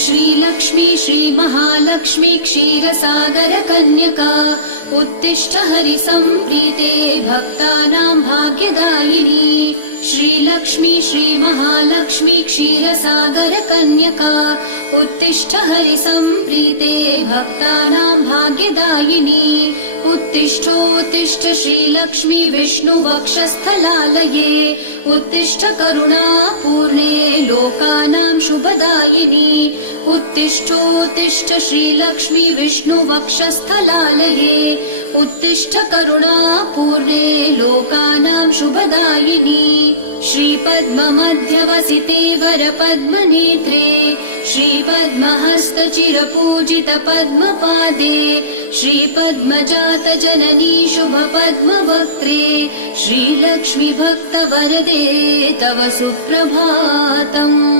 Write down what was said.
श्रीलक्ष्मी श्रीमहालक्ष्मी क्षीरसागर कन्यका उत्तिष्ठ हरिसम्प्रीते भक्तानां भाग्यदायिनी। श्रीलक्ष्मी श्रीमहालक्ष्मी क्षीरसागर कन्यका उत्तिष्ठ हरिसम्प्रीते भक्तानां भाग्यदायिनी। उत्तिष्ठोत्तिष्ठ श्रीलक्ष्मी विष्णुवक्षस्थलालये उत्तिष्ठ करुणापूर्णे लोकानां शुभदायिनी। उत्तिष्ठोत्तिष्ठ श्रीलक्ष्मी विष्णुवक्षस्थलालये उत्तिष्ठ करुणापूर्णे लोकानां शुभदायिनी। श्रीपद्ममध्यवसिते वरपद्मनेत्रे श्रीपद्महस्तचिरपूजित पद्मपादे श्रीपद्मजात जननी शुभपद्मवक्त्रे श्रीलक्ष्मी भक्तवरदे तव सुप्रभातम्।